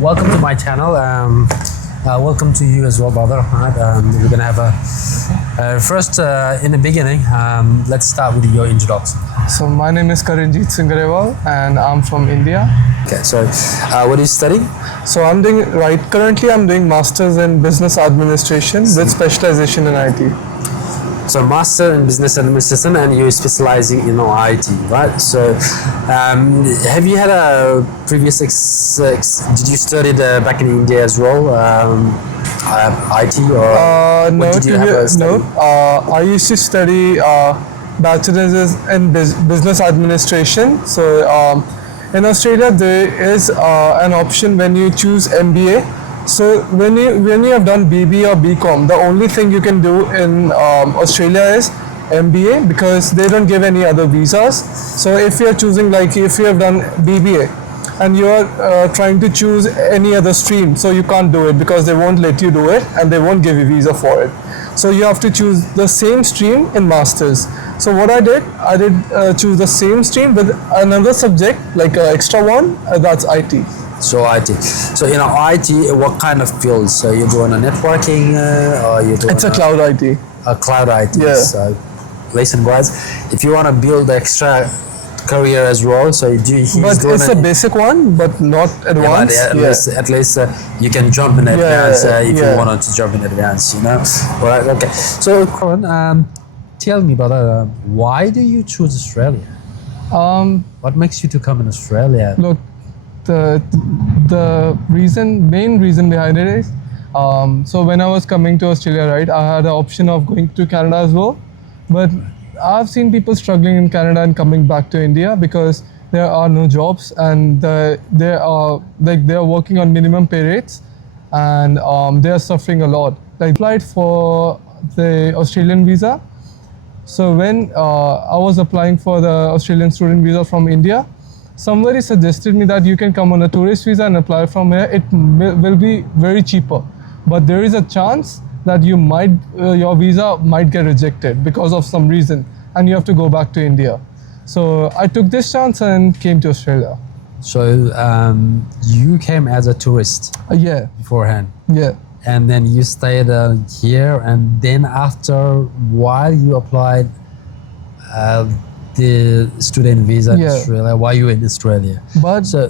Welcome to my channel. Welcome to you as well, brother. Right, we're gonna have first in the beginning. Let's start with your introduction. So my name is Karanjeet Singh Garewal and I'm from India. Okay, so what are you studying? So currently I'm doing Masters in Business Administration with specialization in IT. So master in business administration, and you're specializing in IT, right? So have you had a previous did you study back in India as well, IT, or No, what did you have a study? I used to study bachelor's in business administration. So in Australia there is an option when you choose MBA. So when you have done BB or BCom, the only thing you can do in Australia is MBA, because they don't give any other visas. So if you're choosing, like if you have done BBA and you're trying to choose any other stream, so you can't do it because they won't let you do it and they won't give you visa for it. So you have to choose the same stream in masters. So what I did choose the same stream with another subject, like an extra one, that's IT. So IT. So IT, what kind of fields? So you're doing a networking, or you're doing It's a cloud IT. a cloud IT. Yeah. So listen, guys, if you want to build extra career as well, so But it's a basic one, but not advanced. At least you can jump in advance if you wanted to jump in advance. All right. Okay. So Corin, tell me, brother, why do you choose Australia? What makes you to come in Australia? Look, the main reason behind it is, so when I was coming to Australia, right, I had the option of going to Canada as well, but I've seen people struggling in Canada and coming back to India because there are no jobs, and they are working on minimum pay rates, and they are suffering a lot. I applied for the Australian visa. So when I was applying for the Australian student visa from India, somebody suggested me that you can come on a tourist visa and apply from here. It will be very cheaper, but there is a chance that your visa might get rejected because of some reason, and you have to go back to India. So I took this chance and came to Australia. So you came as a tourist Yeah, beforehand, yeah. and then you stayed here, and then after while you applied the student visa in Yeah. Australia, why you in Australia? But So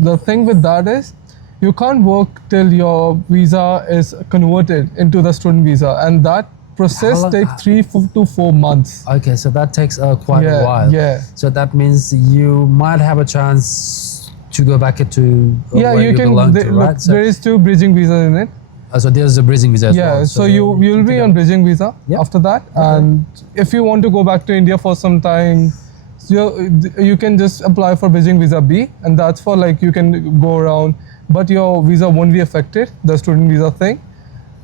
the thing with that is, you can't work till your visa is converted into the student visa, and that process How long- takes 3 to 4 months. Okay, so that takes quite a Yeah, while. yeah. So that means you might have a chance to go back to Yeah, where you can. belong Look, to, right? So, there is 2 bridging visas in it. so there's a bridging visa as Yeah, well. so you will be on bridging visa Yeah. after that, and if you want to go back to India for some time, you can just apply for bridging visa B, and that's for like you can go around, but your visa won't be affected, the student visa thing,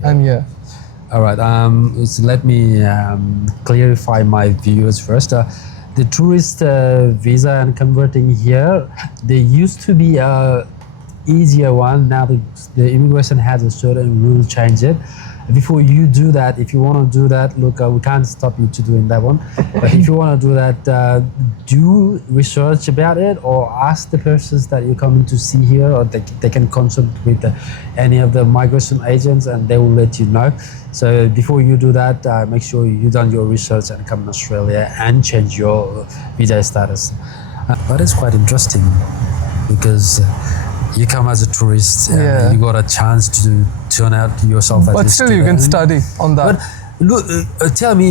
and yeah. All right. So let me clarify my viewers first. The tourist visa and converting here, there used to be a easier one. Now the immigration has a certain rule change it. Before you do that, if you want to do that, look, we can't stop you to doing that one. But if you want to do that, do research about it, or ask the persons that you're coming to see here, or they can consult with any of the migration agents, and they will let you know. So before you do that, make sure you done your research and come to Australia and change your visa status. But it's quite interesting because you come as a tourist and Yeah. you got a chance to turn out yourself as But a still, you can student. study on that. But look, tell me,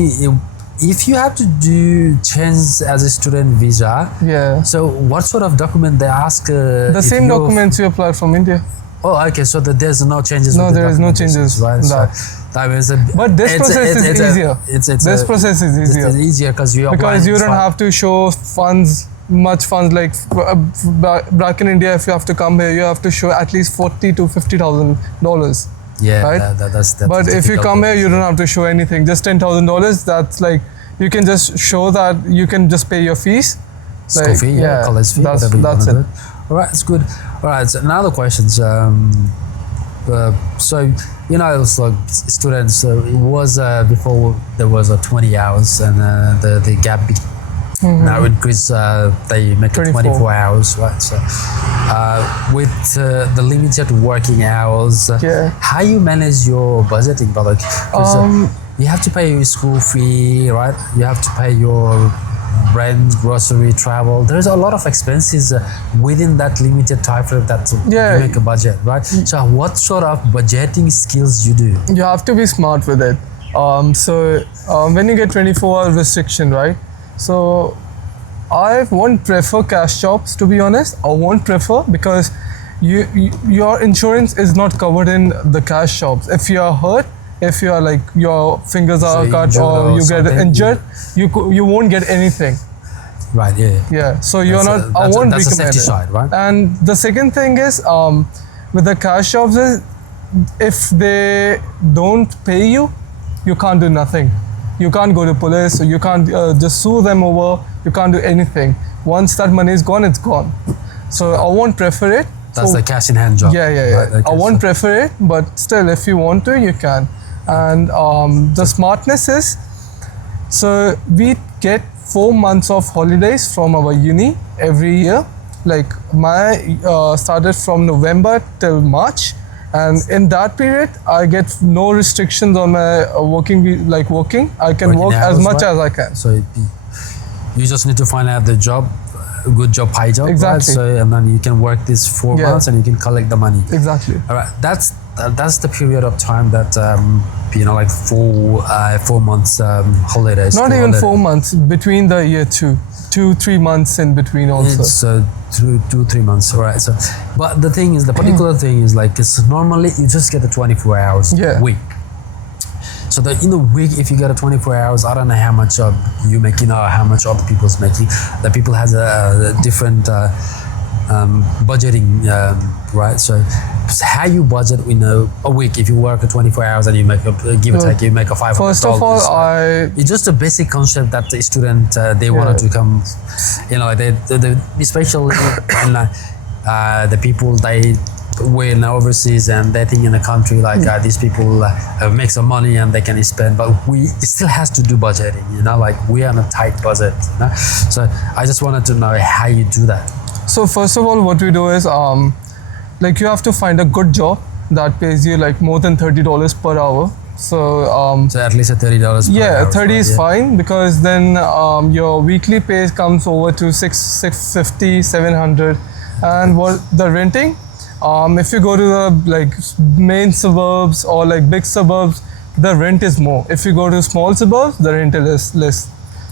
if you have to do change as a student visa, Yeah, so what sort of document they ask? the same documents you applied from India. Oh, okay. So there's no changes. No, with the there is no documentations, changes right? in that. So that means But this process is easier. This process is easier. It's easier because you Because you don't have to show much funds like back in India. If you have to come here, you have to show at least $40,000 to $50,000. Yeah, right? That's But if you difficult. come here, you don't have to show anything. Just $10,000. That's like you can just show that you can just pay your fees. School fee, yeah, college fee, whatever you that's wanna it. do. All right, it's good. All right, so now the questions. So it's like students. It was before there was 20 hours, and the gap Now increase, they make it 24. 24 hours, right? So with the limited working hours, Yeah. how you manage your budgeting, brother? 'Cause, you have to pay your school fee, right? You have to pay your rent, grocery, travel. There's a lot of expenses within that limited time frame that Yeah. you make a budget, right? So what sort of budgeting skills you do? You have to be smart with it. When you get 24-hour restriction, right? So I won't prefer cash jobs, to be honest. I won't prefer because your insurance is not covered in the cash jobs. If you are hurt, if you are like your fingers are you cut injured or or you get something, injured, you won't get anything. Right, yeah. Yeah, so you're That's not. I that's won't that's a recommend safety it. side, right? And the second thing is, with the cash jobs, is if they don't pay you, you can't do nothing. You can't go to police. You can't just sue them over. You can't do anything. Once that money is gone, it's gone. So I won't prefer it. That's So- the cash in hand job. yeah, yeah, yeah. right? Okay, I won't so- prefer it, but still, if you want to, you can. And the smartness is, so we get 4 months of holidays from our uni every year. Like my started from November till March, and in that period, I get no restrictions on my working. Working, I can Working work as hours, much right? as I can. So you just need to find out the job, a good job, high job, Exactly. right? So and then you can work this 4 Yeah. months and you can collect the money. Exactly. All right, that's the period of time that like 4 months holidays. Not school even holiday. 4 months between the year 2-3 months in between also. It's through 2-3 months, right? So, but the thing is, the particular thing is like it's normally you just get a 24 hours Yeah. week. So that in a week, if you get a 24 hours, I don't know how much you make, how much other people's making. The people has a different budgeting, right? So how you budget in a week, if you work a 24 hours and you make give or take, you make a $500. First of all, It's just a basic concept that the student they wanted to come, they especially when the people they were in overseas and they think in a country like these people make some money and they can spend, but we still has to do budgeting. Like we are on a tight budget. So I just wanted to know how you do that. So first of all, what we do is you have to find a good job that pays you like more than $30 per hour. So So at least a $30 per yeah, hour, 30 is yeah. fine because then your weekly pay comes over to 650, 700. And what the renting, if you go to the main suburbs or big suburbs, the rent is more. If you go to small suburbs, the rent is less.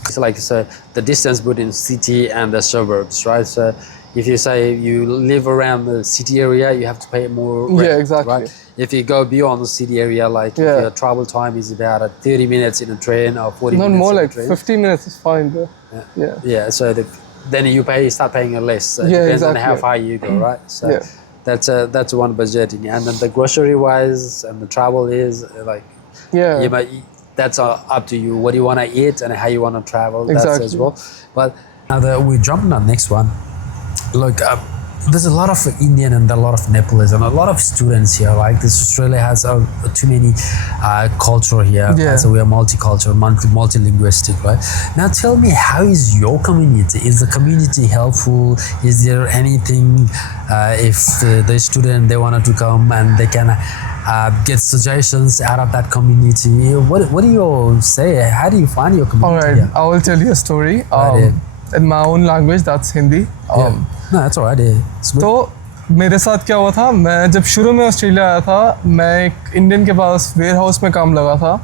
So the distance between city and the suburbs, right? So if you say you live around the city area, you have to pay more rent, Yeah, exactly. right? If you go beyond the city area, if Yeah. your travel time is about 30 minutes in a train or 40 Not minutes more, in like a train. 15 minutes is fine there. Yeah. Yeah, so then you start paying less. So it Yeah, depends on exactly. how far you go, right? So Yeah. that's one budgeting. And then the grocery wise and the travel is Yeah. you might, that's up to you. What do you want to eat and how you want to travel. That's as Exactly. well. But now that we're jumping on next one. Look, there's a lot of Indian and a lot of Nepalese and a lot of students here. Like this, Australia has too many culture here. Yeah. So we are multicultural, multilinguistic, right? Now tell me, how is your community? Is the community helpful? Is there anything if the student they wanted to come and they can get suggestions out of that community? What do you say? How do you find your community? All right, here? I will tell you a story. Right, In my own language, that's Hindi. Yeah. No, that's all right. Yeah. It's good. तो मेरे साथ क्या हुआ था, मैं जब शुरू में ऑस्ट्रेलिया आया था, मैं एक इंडियन के पास वेयर हाउस में काम लगा था.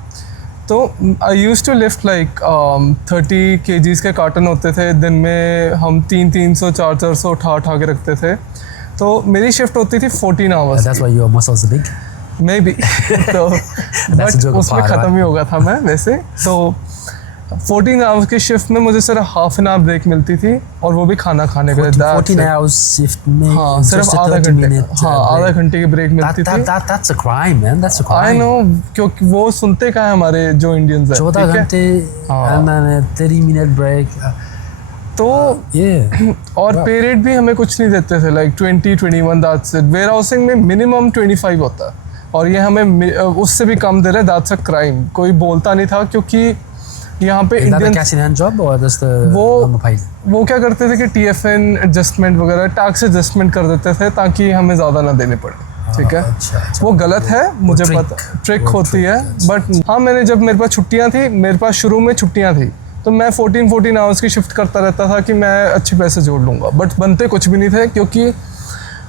तो आई यूज़ टू लिफ्ट 30 kgs के कार्टन होते थे. दिन में हम 300 400 उठा के रखते थे. तो मेरी शिफ्ट होती थी 14 hours. That's why your muscles are big. May be तो That's a बट joke उसमें apart, ख़त्म ही हो गया था मैं वैसे. तो 14 आवर्स की शिफ्ट में मुझे सिर्फ हाफ एन आवर ब्रेक मिलती थी और वो भी खाना खाने के लिए. 14 hours shift में हाँ, सिर्फ just a आधा 30 घंटे. minute, हाँ, break. आधा घंटे की ब्रेक मिलती थी. That's a crime, man. That's a crime. I know, क्योंकि वो सुनते का है हमारे जो इंडियंस हैं. 14 ठीक है? घंटे हाँ. and then a 30-minute break. तो Yeah. और Wow. पे रेट भी हमें कुछ नहीं देते थे. 20-21 दैट्स इट. वेयर हाउसिंग में मिनिमम 25 होता है और ये हमें उससे भी कम दे रहे. That's a crime. कोई बोलता नहीं था क्योंकि यहाँ पे Is that a Indian cash in hand job or just a वो- normal pay? वो क्या करते थे कि TFN एडजस्टमेंट वगैरह टैक्स एडजस्टमेंट कर देते थे ताकि हमें ज़्यादा ना देने पड़े, ठीक है। अच्छा। वो गलत है, मुझे trick- पता, ट्रिक वो होती trick है। है, बट हाँ, मैंने जब मेरे पास छुट्टियाँ थी, मेरे पास शुरू में छुट्टियाँ थी, तो मैं 14 आवर्स की शिफ्ट करता रहता था कि मैं अच्छे पैसे जोड़ लूँगा, बट बनते कुछ भी नहीं थे, क्योंकि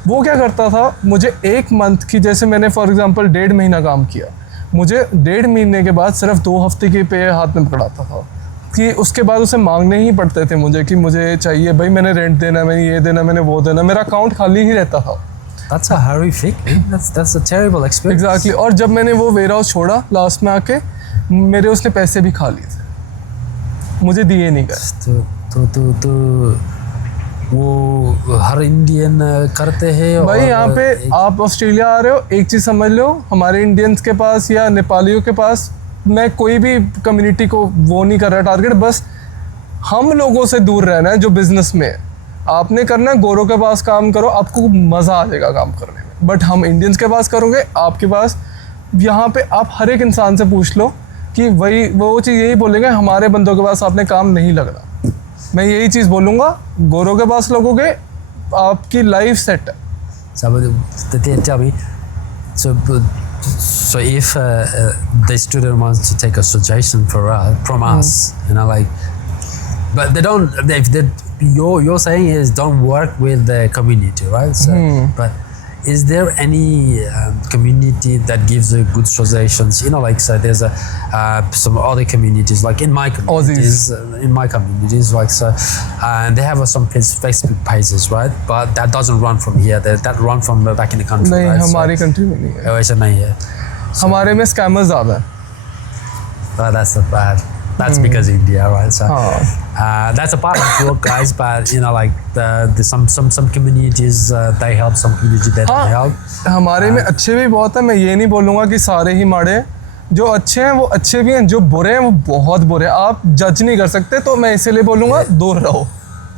वो क्या करता था, मुझे एक मंथ की, जैसे मैंने फॉर एग्जांपल 1.5 महीना काम किया, मुझे 1.5 महीने के बाद सिर्फ 2 हफ्ते के पे हाथ में पकड़ाता था कि उसके बाद उसे मांगने ही पड़ते थे मुझे कि मुझे चाहिए भाई, मैंने रेंट देना, मैंने ये देना, मैंने वो देना, मेरा अकाउंट खाली ही रहता था। That's a horrific. That's a terrible experience. Exactly. और जब मैंने वो वेयर हाउस छोड़ा लास्ट में आके, मेरे उसने पैसे भी खा लिए थे, मुझे दिए नहीं गए। तो वो हर इंडियन करते हैं। भाई और यहाँ पे आप ऑस्ट्रेलिया आ रहे हो, एक चीज़ समझ लो, हमारे इंडियंस के पास या नेपालियों के पास, मैं कोई भी कम्युनिटी को वो नहीं कर रहा टारगेट, बस हम लोगों से दूर रहना है जो बिजनेस में है। आपने करना है, गोरों के पास काम करो, आपको मज़ा आ जाएगा काम करने में। बट हम इंडियंस के पास करोगे, आपके पास यहाँ पे आप हर एक इंसान से पूछ लो कि वही वो चीज़ यही बोलेंगे, हमारे बंदों के पास आपने काम नहीं लगना। मैं यही चीज़ बोलूँगा, गोरों के पास लगोगे, आपकी लाइफ सेट है। Tell me, so if the student wants to take a suggestion from us, like, but they don't. If they, you're saying is don't work with the community, right? So, but is there any community that gives you good suggestions? Like, so there's some other communities, like in my communities, like, so, and they have some Facebook pages, right? But that doesn't run from here. That run from back in the country. नहीं, right? हमारी country में नहीं है, वैसा नहीं है। हमारे में स्कैमर्स ज़्यादा है। Well, that's not bad. That's because India, right? So, that's a part of work, guys. But like some communities they help, some communities they don't help. हमारे में अच्छे भी बहुत है, मैं ये नहीं बोलूँगा कि सारे ही माड़े हैं। जो अच्छे हैं वो अच्छे भी हैं, जो बुरे हैं वो बहुत बुरे हैं। आप जज नहीं कर सकते, तो मैं इसीलिए बोलूँगा दूर रहो।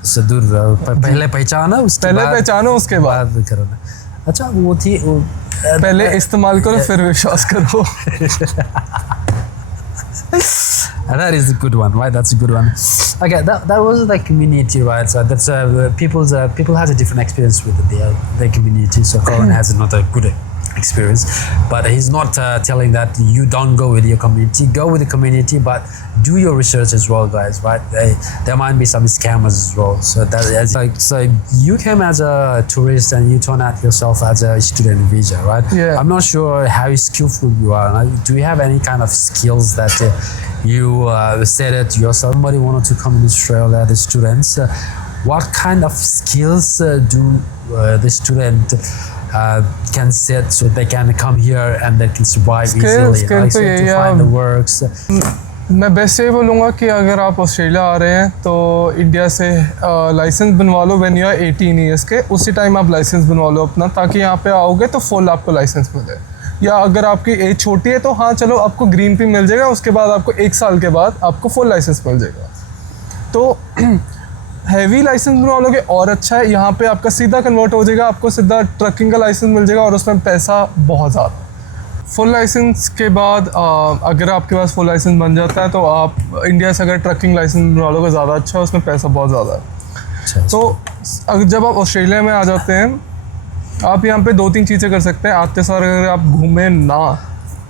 से दूर रहो, पहले पहचानो, उसके पहले बाद पहचानो, उसके बाद करो। अच्छा, वो थी पहले इस्तेमाल करो, फिर विश्वास करो। That is a good one, right? That's a good one. Okay, that was the community, right? So that's people has a different experience with the community. So Colin has not a good experience, but he's not telling that you don't go with your community. Go with the community, but do your research as well, guys. Right? There might be some scammers as well. So that is like, so you came as a tourist and you turn out yourself as a student visa, right? Yeah. I'm not sure how skillful you are. Do you have any kind of skills that you said it yourself? Somebody wanted to come in Australia, the students. What kind of skills do the student can set so they can come here and they can survive easily? Skill तो यही to find the works. मैं best ये बोलूँगा कि अगर आप Australia आ रहे हैं तो इंडिया से लाइसेंस बनवा लो व्हेन यू आर 18 ईयर्स के, उसी टाइम आप लाइसेंस बनवा लो अपना, ताकि यहाँ पे आओगे तो फुल आपको लाइसेंस मिले। या अगर आपकी एज छोटी है तो हाँ चलो, आपको ग्रीन पी मिल जाएगा, उसके बाद आपको 1 साल के बाद आपको फुल लाइसेंस मिल जाएगा। तो हैवी लाइसेंस बनवा लोगे और अच्छा है, यहाँ पे आपका सीधा कन्वर्ट हो जाएगा, आपको सीधा ट्रकिंग का लाइसेंस मिल जाएगा और उसमें पैसा बहुत ज़्यादा। फुल लाइसेंस के बाद अगर आपके पास फुल लाइसेंस बन जाता है तो आप इंडिया से अगर ट्रकिंग लाइसेंस बनवा लोगे ज़्यादा अच्छा है, उसमें पैसा बहुत ज़्यादा है। तो अगर जब आप ऑस्ट्रेलिया में आ जाते हैं, आप यहाँ पे 2-3 चीज़ें कर सकते हैं। आते सार अगर आप घूमें ना,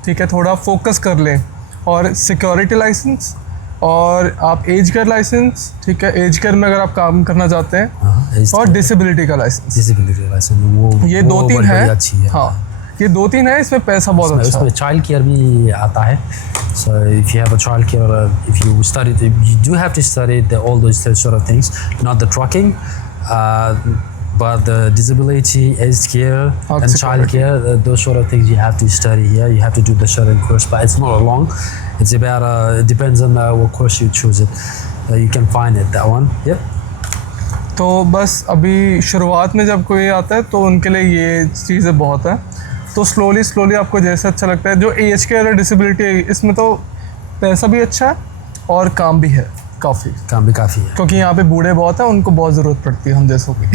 ठीक है, थोड़ा फोकस कर लें, और सिक्योरिटी लाइसेंस और आप एज केयर लाइसेंस, ठीक है, एज केयर में अगर आप काम करना चाहते हैं, और डिसेबिलिटी का लाइसेंस। डिसेबिलिटी लाइसेंस ये 2-3 है। अच्छी है। हाँ, ये 2-3 है, इसमें पैसा बहुत अच्छा है। इसमें चाइल्ड केयर भी आता है। So if you have a child care, if you study, you do have to study all those sort of things, not the trucking, but the disability, age care, and child care, those sort of things you have to study here. You have to do the certain course, but it's not long. It's about it depends on what course you choose it. You can find it, that one. Yep. तो बस अभी शुरुआत में जब कोई आता है तो उनके लिए ये चीज़ें बहुत है। तो स्लोली आपको जैसे अच्छा लगता है। जो एज केयर और डिसेबिलिटी है, इसमें तो पैसा भी अच्छा है और काम भी है काफ़ी। काम भी काफ़ी है, क्योंकि यहाँ पे बूढ़े बहुत हैं, उनको बहुत ज़रूरत पड़ती है हम जैसों की।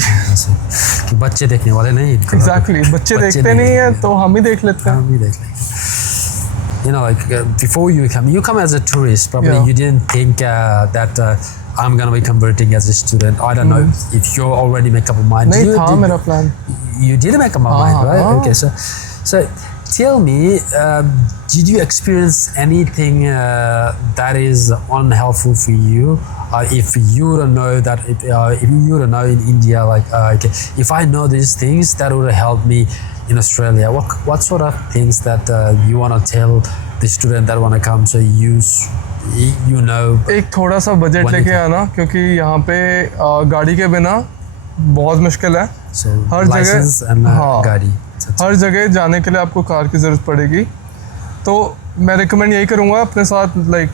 कि बच्चे देखने वाले नहीं। एग्जैक्टली, बच्चे देखते नहीं हैं तो हम ही देख लेते हैं। हम ही देख लेंगे। you know, like before you come as a tourist. Probably Yeah. you didn't think that I'm gonna be converting as a student. I don't know if you already make up a mind. नहीं You था did- मेरा plan. You did make up a mind, right? हाँ. Okay, so tell me, did you experience anything that is unhelpful for you? If you don't know that, if you don't know in India, like okay, if I know these things, that would help me in Australia. What sort of things that you want to tell the student that want to come? So you know. एक थोड़ा सा budget One लेके little. आना, क्योंकि यहाँ पे गाड़ी के बिना बहुत मुश्किल है. So हर license जगह- and हाँ. गाड़ी. हर जगह जाने के लिए आपको कार की ज़रूरत पड़ेगी. तो मैं रिकमेंड यही करूँगा अपने साथ लाइक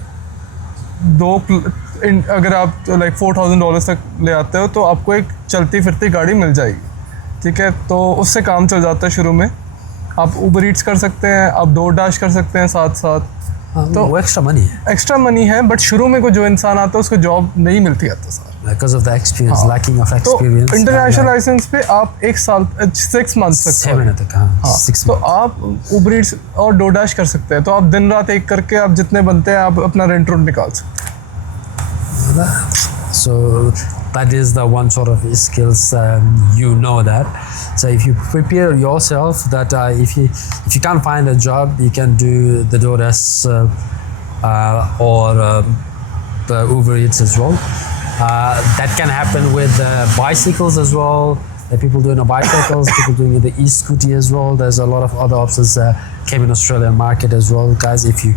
अगर आप लाइक $4,000 तक ले आते हो तो आपको एक चलती फिरती गाड़ी मिल जाएगी. ठीक है, तो उससे काम चल जाता है शुरू में. आप ऊबर ईट्स कर सकते हैं, आप DoorDash कर सकते हैं साथ साथ. तो वो extra money एक्स्ट्रा मनी है, बट शुरू में को जो इंसान आता है उसको जॉब नहीं मिलती आता sir. because of the experience, हाँ. lacking of तो experience. इंटरनेशनल लाइसेंस पे आप 1 साल 6 मंथ तक 7 तक. हाँ. हाँ, 6 तो आप ऊबर ईट्स और DoorDash कर सकते हैं. तो आप दिन रात एक करके आप जितने बनते हैं आप अपना रेंट रूट निकाल सकते हैं. So that is the one sort of skills you know that. So if you prepare yourself that if you can't find a job, you can do the DoorDash or the Uber Eats as well. That can happen with bicycles as well. There are people doing the bicycles, people doing the e-scooty as well. There's a lot of other options came in Australian market as well, guys. If you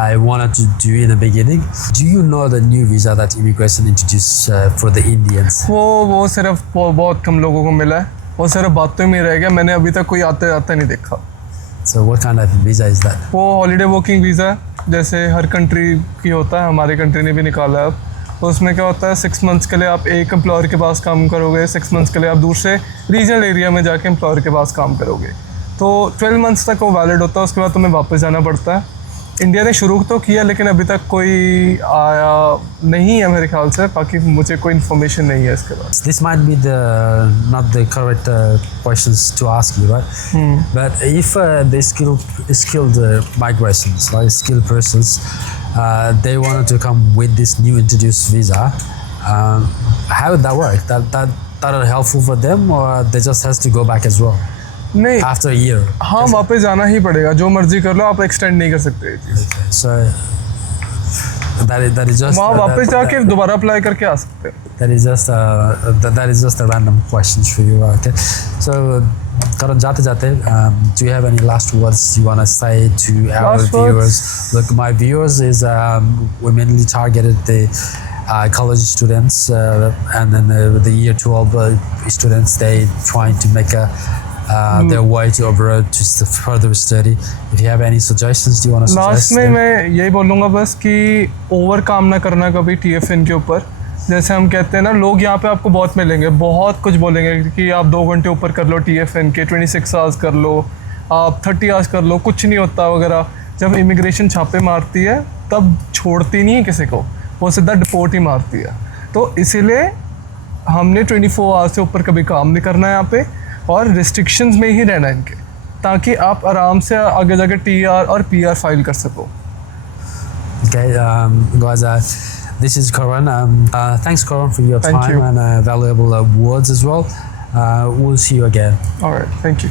I wanted to do in the beginning. Do you know the new visa that immigration introduced for the Indians? वो सिर्फ बहुत कम लोगों को मिला है. वो सिर्फ बातों में रह गया. मैंने अभी तक कोई आते नहीं देखा. So what kind of visa is that? वो हॉलीडे वर्किंग वीज़ा है, जैसे हर कंट्री की होता है. हमारे कंट्री ने भी निकाला है अब. तो उसमें क्या होता है, 6 मंथ्स के लिए आप एक एम्प्लॉयर के पास काम करोगे, 6 मंथ्स के लिए आप दूसरे रीजनल एरिया में जाके एम्प्लॉयर के पास काम करोगे. तो 12 मंथ्स तक वो वैलिड होता है. उसके बाद तुम्हें वापस जाना पड़ता है. इंडिया ने शुरू तो किया लेकिन अभी तक कोई आया नहीं है मेरे ख्याल से. बाकी मुझे कोई इन्फॉर्मेशन नहीं है इसके बाद. This might be not the correct questions to ask you, right? But if the skilled migrations, like skilled persons, they wanted to come with this new introduced visa, how would that work? That are helpful for them, or they just has to go back as well नहीं, after a year? हाँ वापस जाना ही पड़ेगा. जो मर्जी कर लो, आप extend नहीं कर सकते ये चीज़. Okay, so that is just वहाँ वापस that- जाके दोबारा अप्लाई करके आ सकते हैं. That is just a random questions for you. Okay, so Karan, jate, do you have any last words you want to say to our Last viewers? words? Look, my viewers is we mainly targeted the college students and then the year 12 students. They trying to make their way to abroad to further study. If you have any suggestions, do you want to last suggest? में them? मैं यही बोलूँगा बस कि over काम ना करना कभी TFN के ऊपर. जैसे हम कहते हैं ना, लोग यहाँ पे आपको बहुत मिलेंगे, बहुत कुछ बोलेंगे कि आप 2 घंटे ऊपर कर लो TFN के, 26 आवर्स कर लो, आप 30 आवर्स कर लो, कुछ नहीं होता वगैरह. जब इमिग्रेशन छापे मारती है तब छोड़ती नहीं है किसी को, वो सीधा डिपोर्ट ही मारती है. तो इसीलिए हमने 24 आवर्स से ऊपर कभी काम नहीं करना है यहाँ पे, और रिस्ट्रिक्शंस में ही रहना है इनके, ताकि आप आराम से आगे जाके TR और PR फाइल कर सको. Okay, guys, this is Karan. Thanks, Karan, for your Thank time you. and valuable words as well. We'll see you again. Alright, thank you.